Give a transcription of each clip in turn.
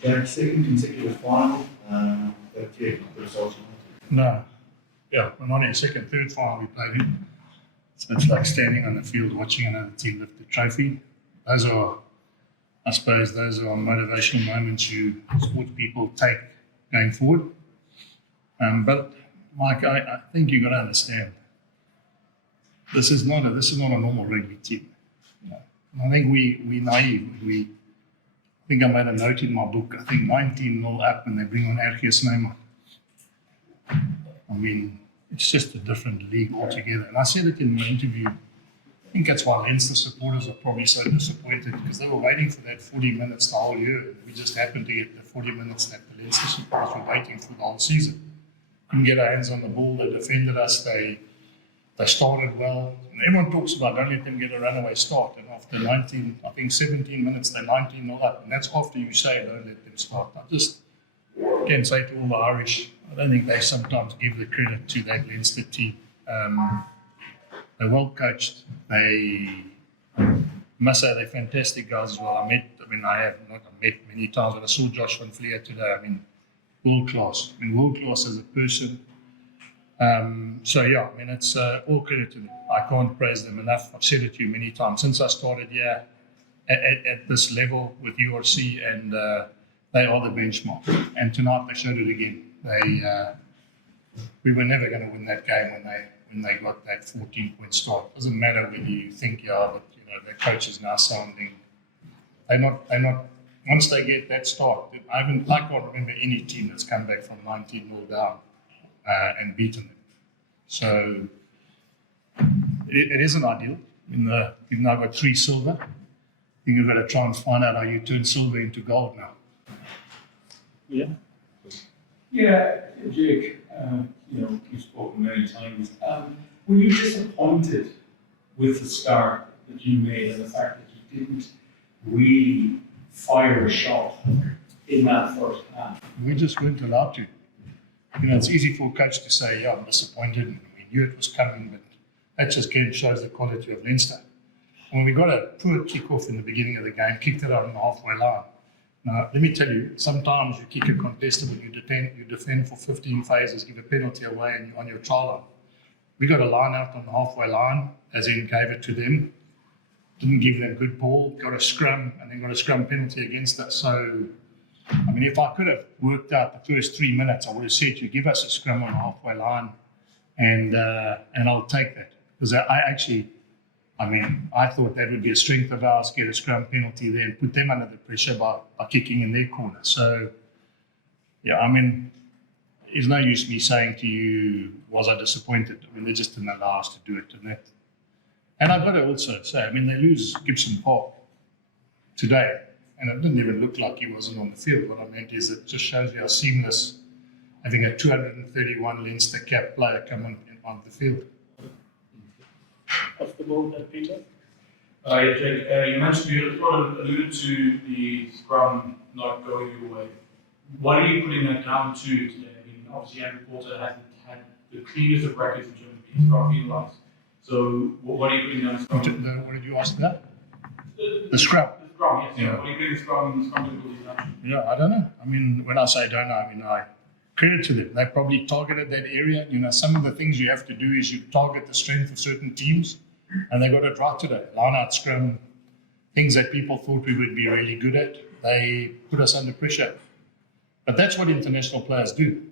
Their second consecutive final, but yeah, the results. No. Yeah, we're not in second, third final we played in. So it's like standing on the field watching another team lift the trophy. I suppose those are motivational moments you sport people take going forward. But Mike, I think you've got to understand, this is not a normal rugby team. You know? I think we're naive. I think I made a note in my book. I think 19-0 up when they bring on Ergius Neumann. I mean, it's just a different league altogether. And I said it in my interview. I think that's why Leinster supporters are probably so disappointed, because they were waiting for that 40 minutes the whole year. We just happened to get the 40 minutes that the Leinster supporters were waiting for the whole season. Couldn't get our hands on the ball. They defended us. They started well. And everyone talks about don't let them get a runaway start. And after 17 minutes, they're 19-0 up. And that's after you say don't let them start. I just can say to all the Irish, I don't think they sometimes give the credit to that Leinster team. They're well coached. They must say they're fantastic guys as well. I have not met many times, but I saw Josh van Vliet today. I mean, world class. World class as a person. So yeah, it's all credit to them. I can't praise them enough. I've said it to you many times since I started here at this level with URC, and they are the benchmark. And tonight they showed it again. We were never going to win that game when they got that 14-point start. It doesn't matter whether you think but their coach is now sounding. They're not. Once they get that start, I can't remember any team that's come back from 19-0 down and beaten them. So it isn't ideal. You've now got 3 silver. I think you've got to try and find out how you turn silver into gold now. Yeah. Yeah, Jake, you've spoken many times. Were you disappointed with the start that you made and the fact that you didn't really fire a shot in that first half? We just weren't allowed to. It's easy for a coach to say, yeah, I'm disappointed, and we knew it was coming, but that just again shows the quality of Leinster. When we got a poor kick-off in the beginning of the game, kicked it out on the halfway line. Now, let me tell you, sometimes you kick a contestable, you defend for 15 phases, give a penalty away, and you're on your try line. We got a line out on the halfway line, as in gave it to them, didn't give them good ball, got a scrum, and then got a scrum penalty against us. So, if I could have worked out the first 3 minutes, I would have said to you, give us a scrum on the halfway line, and I'll take that. Because I thought that would be a strength of ours, get a scrum penalty there and put them under the pressure by kicking in their corner. So, yeah, it's no use me saying to you, was I disappointed? They just didn't allow us to do it. And I've got to also say, they lose Gibson Park today, and it didn't even look like he wasn't on the field. What I meant is it just shows you how seamless having a 231 Leinster cap player come on the field. Off the ball, Peter. Jake, you mentioned you alluded to the scrum not going your way. What are you putting that down to today? Obviously, Andrew Porter hasn't had the cleanest of records in terms of scrum penalised. So, what are you putting down the scrum? What did you ask that? The scrum. The scrum, yes. Yeah. What are you putting the scrum difficulties down to? Yeah, I don't know. When I say don't know, I credit to them. They probably targeted that area. Some of the things you have to do is you target the strength of certain teams, and they got it right today. Line out scrum, things that people thought we would be really good at, they put us under pressure. But that's what international players do,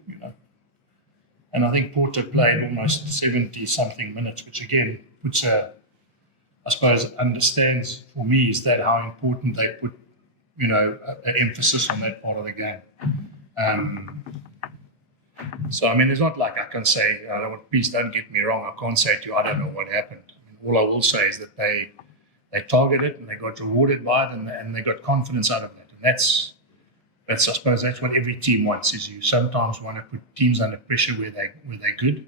And I think Porter played almost 70-something minutes, which again puts understands for me is that how important they put, an emphasis on that part of the game. So, it's not like I can say, please don't get me wrong, I can't say to you, I don't know what happened. All I will say is that they targeted and they got rewarded by it and they got confidence out of that. And that's I suppose that's what every team wants, is you sometimes want to put teams under pressure where they're good.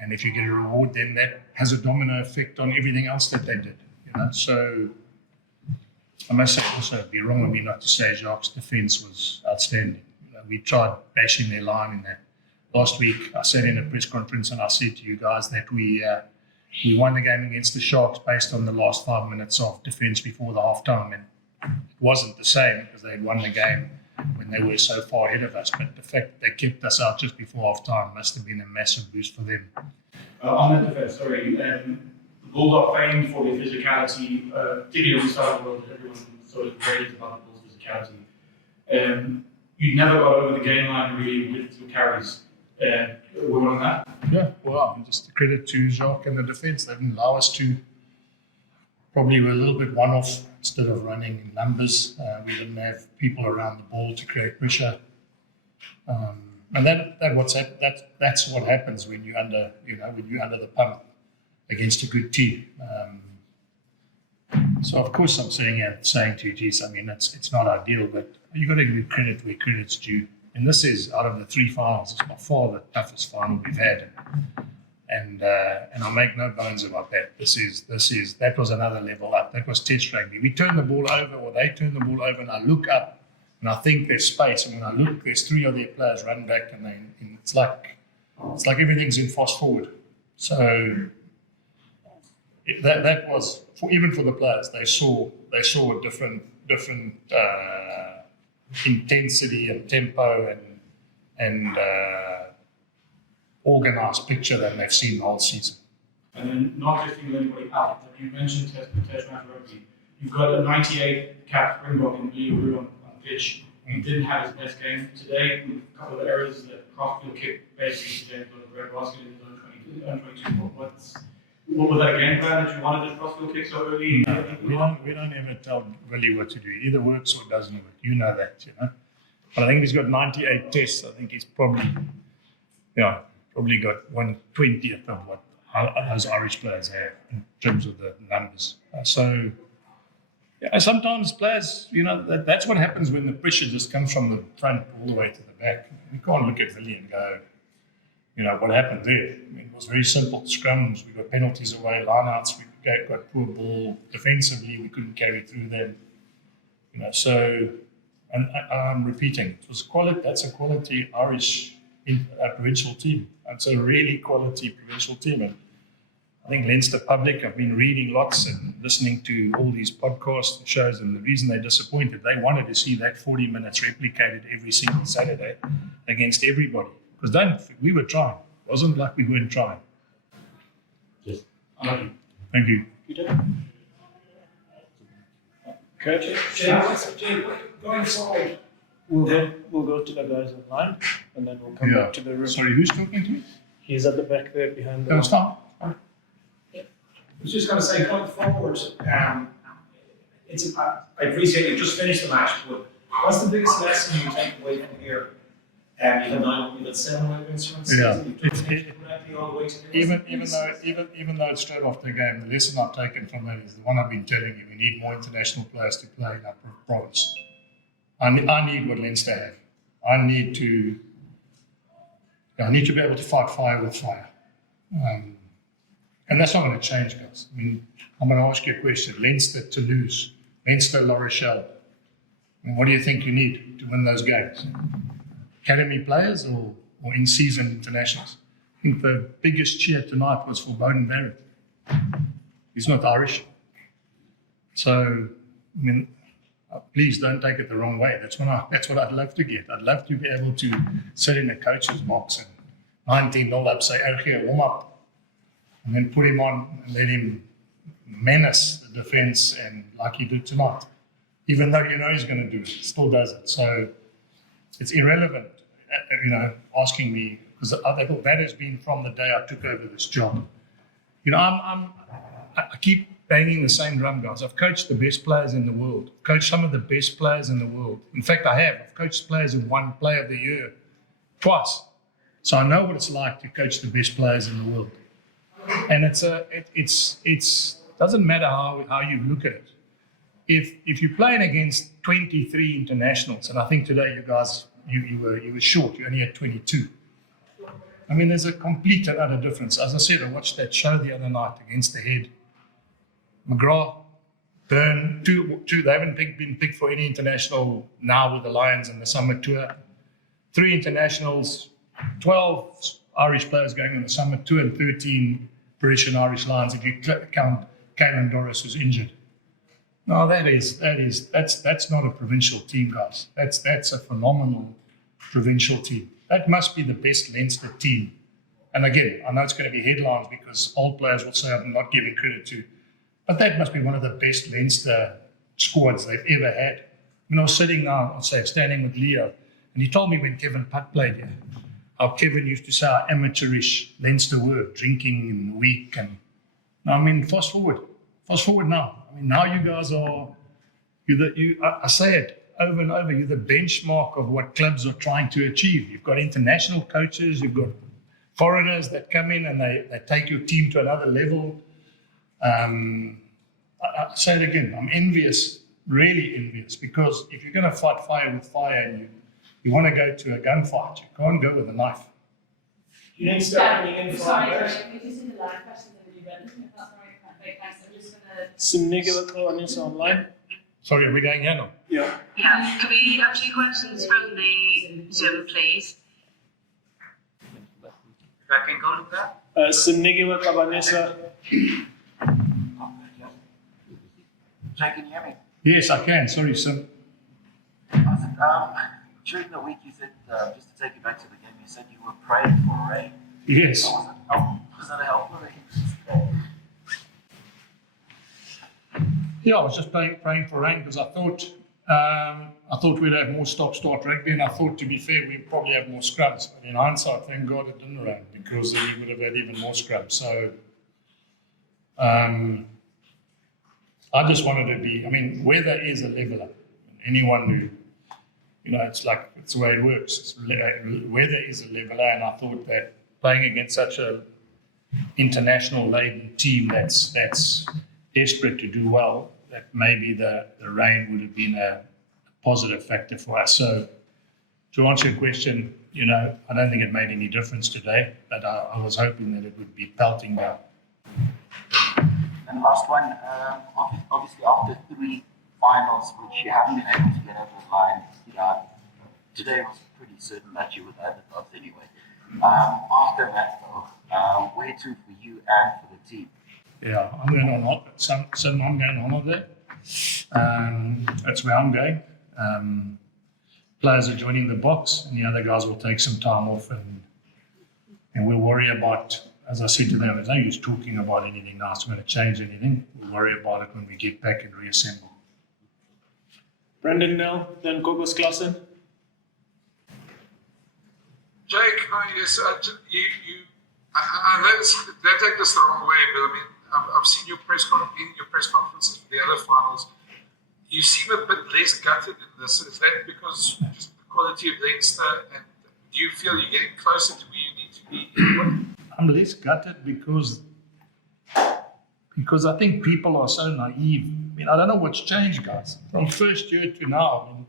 And if you get a reward, then that has a domino effect on everything else that they did. So I must say also, it'd be wrong of me not to say Jacques' defence was outstanding. We tried bashing their line in that. Last week, I sat in a press conference and I said to you guys that we won the game against the Sharks based on the last 5 minutes of defence before the half-time. And it wasn't the same because they'd won the game when they were so far ahead of us. But the fact they kept us out just before half time must have been a massive boost for them. On that defense, sorry, the Bulls are famed for their physicality, particularly on the side of the world, everyone sort of rated about the Bulls' physicality. You never got over the game line really with your carries. We're on that. Yeah, well, just a credit to Jacques and the defence. They didn't allow us to. Probably were a little bit one-off instead of running in numbers. We didn't have people around the ball to create pressure. And that's what happens when you're under the pump against a good team. So of course I'm saying to you, geez, I mean it's not ideal, but you got to give credit where credit's due. And this is out of the 3 finals, it's by far the toughest final we've had. And I'll make no bones about that. That was another level up. That was Test rugby. We turned the ball over, or they turned the ball over, and I look up and I think there's space. And when I look, there's 3 of their players run back, and it's like everything's in fast forward. So that was even for the players. They saw a different intensity and tempo and organised picture than they've seen the whole season. And then not lifting anybody out. Like you mentioned Test match rugby. You've got a 98 cap Springbok in Lee on pitch. He didn't have his best game today. A couple of errors, that cross-field kick basically today, got a red basket in his own 22. What was that game plan that you wanted this cross-field kick so early? No, we don't ever tell Willie what to do. It either works or it doesn't work. You know that, you know. But I think he's got 98 tests. I think he's probably got 1/20th of what those Irish players have in terms of the numbers. Sometimes players, that's what happens when the pressure just comes from the front all the way to the back. You can't look at Willie and go, what happened there? I mean, it was very simple. Scrums, we got penalties away, lineouts, we got poor ball. Defensively, we couldn't carry through them. And I'm repeating, that's a quality Irish provincial team. It's a really quality provincial team. And I think Leinster public, I've been reading lots and listening to all these podcasts and shows, and the reason they're disappointed, they wanted to see that 40 minutes replicated every single Saturday against everybody. Because we were trying. It wasn't like we weren't trying. Yes. Thank you. Peter? Coach? Jay, going forward, We'll go to the guys online, and then we'll come back to the room. Sorry, who's talking to me? He's at the back there behind the. No, stop. I was just going to say, going forward, I appreciate you just finished the match, but what's the biggest lesson you take away from here? You had 7 web instruments. Yeah. You've done things correctly all the way to the Even though it's straight off the game, the lesson I've taken from that is the one I've been telling you: we need more international players to play in our province. I need what Leinster have. I need to be able to fight fire with fire. And that's not going to change, guys. I mean, I'm going to ask you a question. Leinster, Toulouse, Leinster, La Rochelle. And what do you think you need to win those games? Academy players or in-season internationals? I think the biggest cheer tonight was for Bowden Barrett. He's not Irish. So, I mean, please don't take it the wrong way. That's what I'd love to get. I'd love to be able to sit in a coach's box and 19-0 up, say, okay, warm up, and then put him on and let him menace the defense, and like he did tonight. Even though he's going to do it, still does it. So it's irrelevant, asking me, because I thought that has been from the day I took over this job. I keep banging the same drum, guys. I've coached the best players in the world. I've coached some of the best players in the world. In fact, I've coached players who won Player of the Year twice. So I know what it's like to coach the best players in the world. And it's doesn't matter how you look at it. If you're playing against 23 internationals, and I think today you guys you were short. You only had 22. I mean, there's a complete and utter difference. As I said, I watched that show the other night against the Head. McGrath, Byrne, two. They haven't been picked for any international now with the Lions and the Summer Tour. 3 internationals, 12 Irish players going on the Summer Tour, and 13 British and Irish Lions if you count Caelan Doris, who's injured. No, that's not a provincial team, guys. That's a phenomenal provincial team. That must be the best Leinster team. And again, I know it's going to be headlines because old players will say I'm not giving credit to, but that must be one of the best Leinster squads they've ever had. When I was sitting now, standing with Leo, and he told me when Kevin Putt played here, how Kevin used to say how amateurish Leinster were, drinking in the week. And now, I mean, fast forward now. I mean, now you guys are, I say it over and over, you're the benchmark of what clubs are trying to achieve. You've got international coaches, you've got foreigners that come in and they take your team to another level. I say it again, I'm envious, really envious, because if you're going to fight fire with fire and you want to go to a gunfight, you can't go with a knife. You need to start coming in for Sorry, others. we just did the live questions and we read them, if that's all right. Perfect, thanks. I'm just gonna. Simnigel Vanessa online. Sorry, are we going here now? Yeah. Yeah, could we have 2 questions from the Zoom, please? If I can go to that? Simnigel Vanessa. Jake, can you hear me? Yes, I can. Sorry, sir. During the week you said, just to take you back to the game, you said you were praying for rain. Yes. Was that a helpful rain? Yeah, I was just praying for rain because I thought we'd have more stop-start rugby, and I thought, to be fair, we'd probably have more scrums. But in hindsight, thank God it didn't rain because then we would have had even more scrums. So I just wanted to be, I mean, weather is a leveler. Anyone who, it's the way it works. Weather is a leveler, and I thought that playing against such a international laden team that's desperate to do well, that maybe the rain would have been a positive factor for us. So to answer your question, I don't think it made any difference today, but I was hoping that it would be pelting down. And last one, obviously after 3 finals, which you haven't been able to get over the line, today was pretty certain that you would have the dots anyway. After that though, where to for you and for the team? Yeah, I'm going on. I'm going on holiday. That's where I'm going. Players are joining the box, and the other guys will take some time off, and we'll worry about. As I said to them, there's no use talking about anything now. It's going to change anything. We'll worry about it when we get back and reassemble. Brendan Nell, then Kobus Klassen. Jake, yes, I know they take this the wrong way, but I mean, I've seen your press conferences for the other finals. You seem a bit less gutted in this. Is that because just the quality of Leinster, and do you feel you're getting closer to where you need to be anyway? I'm less gutted because I think people are so naive. I mean, I don't know what's changed, guys. From first year to now, I mean,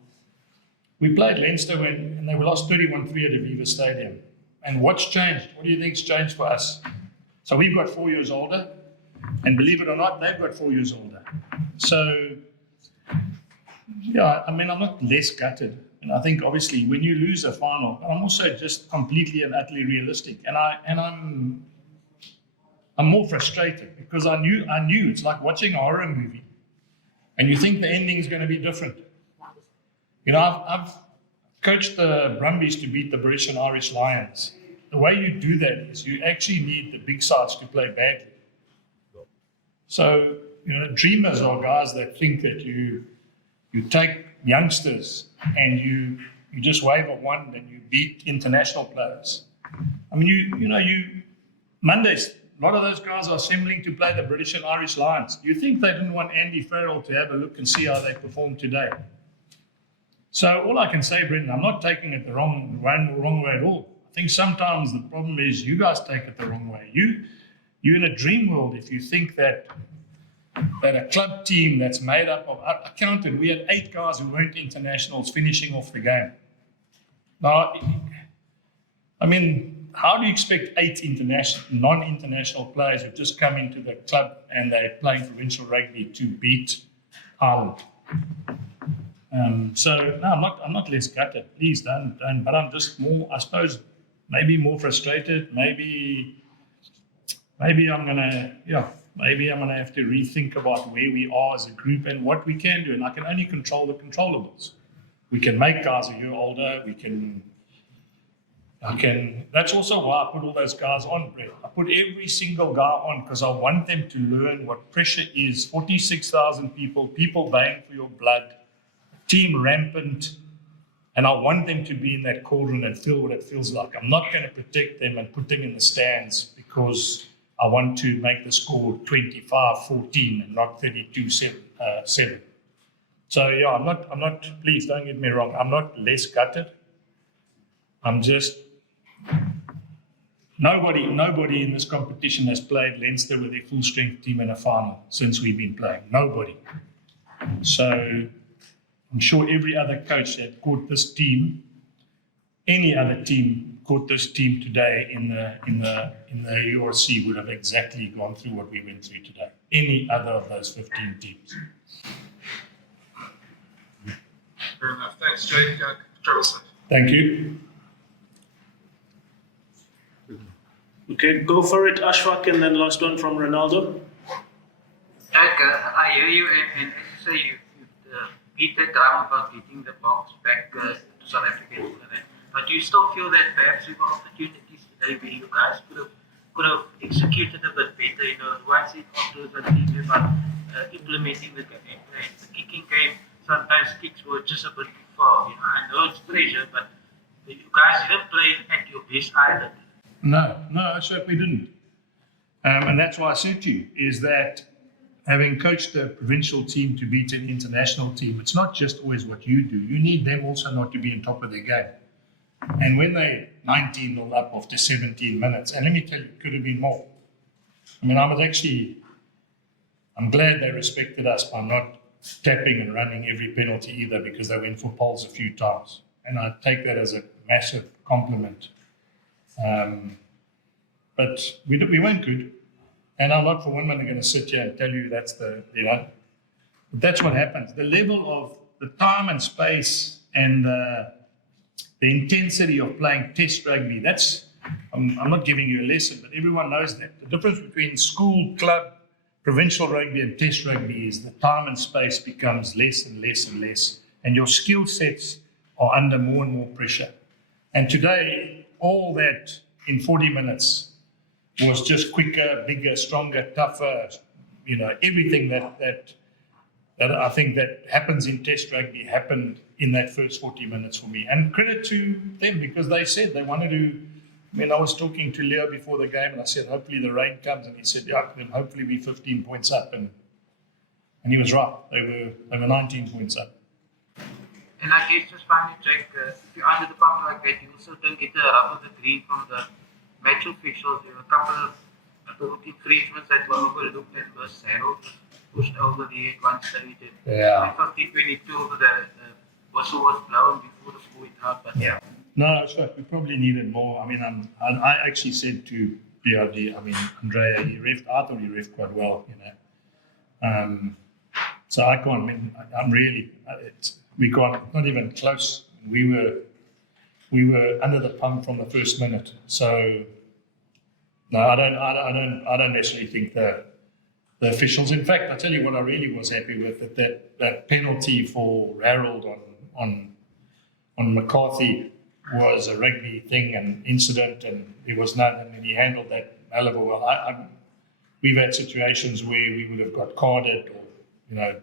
we played Leinster and they lost 31-3 at Aviva Stadium. And what's changed? What do you think's changed for us? So we've got 4 years older, and believe it or not, they've got 4 years older. So, yeah, I mean, I'm not less gutted. And I think, obviously, when you lose a final, I'm also just completely and utterly realistic. And I'm more frustrated because I knew it's like watching a horror movie, and you think the ending's going to be different. I've coached the Brumbies to beat the British and Irish Lions. The way you do that is you actually need the big sides to play badly. So, dreamers are guys that think that you take youngsters and you just wave a wand and you beat international players. I mean, Mondays, a lot of those guys are assembling to play the British and Irish Lions. You think they didn't want Andy Farrell to have a look and see how they perform today? So all I can say, Brendan, I'm not taking it the wrong way at all. I think sometimes the problem is you guys take it the wrong way. You're in a dream world if you think that a club team that's made up of, I counted, we had 8 guys who weren't internationals finishing off the game. Now, I mean, how do you expect 8 non-international players who've just come into the club and they're playing provincial rugby to beat Ireland? So no, I'm not less gutted. Please don't. But I'm just more, I suppose, maybe more frustrated. Maybe I'm gonna, maybe I'm going to have to rethink about where we are as a group and what we can do. And I can only control the controllables. We can make guys a year older. That's also why I put all those guys on, Brett. I put every single guy on because I want them to learn what pressure is. 46,000 people baying for your blood, team rampant. And I want them to be in that cauldron and feel what it feels like. I'm not going to protect them and put them in the stands because I want to make the score 25-14 and not 32-7. So yeah, I'm not, please don't get me wrong, I'm not less gutted. I'm just, nobody in this competition has played Leinster with their full strength team in a final since we've been playing. Nobody. So I'm sure every other coach that caught this team, any other team caught this team today in the URC would have exactly gone through what we went through today. Any other of those 15 teams. Fair enough. Thanks, Jake. Travel safe. Thank you. Okay, go for it, Ashfaq, and then last one from Ronaldo. Jake, I hear you, and as you say, you beat that drum about getting the box back to South Africa. But do you still feel that perhaps there were opportunities today where you guys could have executed a bit better? You know, once it afterwards on TV about implementing the game plan. The kicking game, sometimes kicks were just a bit too far. You know, I know it's pressure, but you guys didn't play at your best either. No, I certainly didn't. And that's why I said to you, is that having coached the provincial team to beat an international team, it's not just always what you do. You need them also not to be on top of their game. And when they 19-0 up after 17 minutes, and let me tell you, it could have been more. I mean, I'm glad they respected us by not tapping and running every penalty either, because they went for poles a few times. And I take that as a massive compliment. But we weren't good. And I'm not for one minute going to sit here and tell you that's but that's what happens. The level of the time and space and the intensity of playing test rugby, I'm not giving you a lesson, but everyone knows that. The difference between school, club, provincial rugby and test rugby is the time and space becomes less and less and less. And your skill sets are under more and more pressure. And today, all that in 40 minutes was just quicker, bigger, stronger, tougher, everything that I think that happens in test rugby happened in that first 40 minutes for me. And credit to them, because they said they wanted to. I was talking to Leo before the game and I said, hopefully the rain comes, and he said, yeah, then hopefully we're 15 points up, and he was right. They were 19 points up. And I guess just finally, Jake, if you're under the pump like that, you also don't get the rub of the green from the match officials. There were a couple of infringements that were overlooked, and was Harold pushed over the head one stage. Yeah. 15-22, the whistle was blown before the score went out. But yeah. No, that's right. We probably needed more. I actually said to BRD, Andrea, I thought he refed quite well, So I can't, we can't, not even close. We were under the pump from the first minute. So no, I don't necessarily think the officials. In fact, I tell you what I really was happy with, that penalty for Harold on McCarthy was a rugby thing and incident, and there was none, and he handled that hell of a well. We've had situations where we would have got carded, or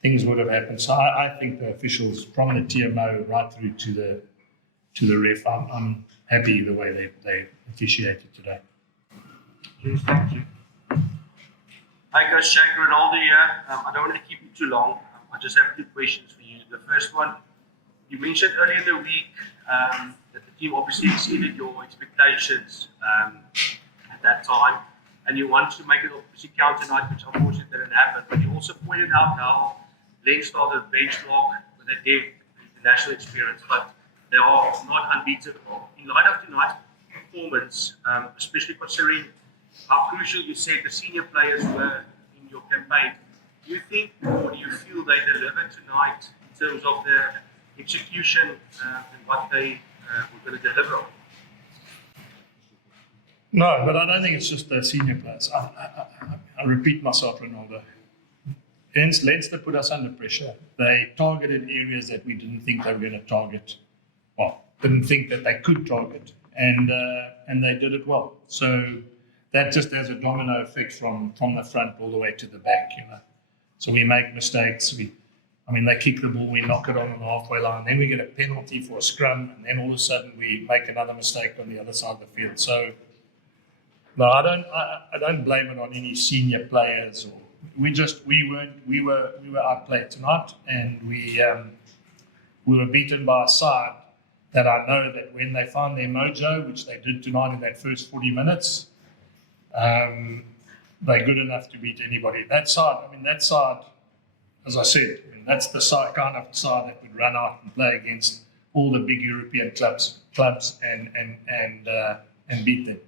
things would have happened. So I think the officials from the TMO right through to the ref, I'm happy the way they officiated today. Please, thank you. Hi guys, Jake Ronaldo here. I don't want to keep you too long. I just have two questions for you. The first one, you mentioned earlier in the week that the team obviously exceeded your expectations at that time, and you wanted to make it obviously count tonight, which unfortunately didn't happen. But you also pointed out how Leinster started benchmark with a depth international experience, but they are not unbeatable. In light of tonight's performance, especially considering how crucial you said the senior players were in your campaign, do you think, or do you feel they delivered tonight in terms of the execution and what they were going to deliver on? No, but I don't think it's just the senior players. I repeat myself, Ronaldo. Hence, Leinster put us under pressure. They targeted areas that we didn't think they were going to target. Well, didn't think that they could target, and they did it well. So that just has a domino effect from the front all the way to the back. So we make mistakes. They kick the ball, we knock it on the halfway line, then we get a penalty for a scrum, and then all of a sudden we make another mistake on the other side of the field. So no, I don't blame it on any senior players. We were outplayed tonight, and we were beaten by a side that I know that when they find their mojo, which they did tonight in that first 40 minutes, they're good enough to beat anybody. That side, as I said, that's the kind of side that would run out and play against all the big European clubs and beat them.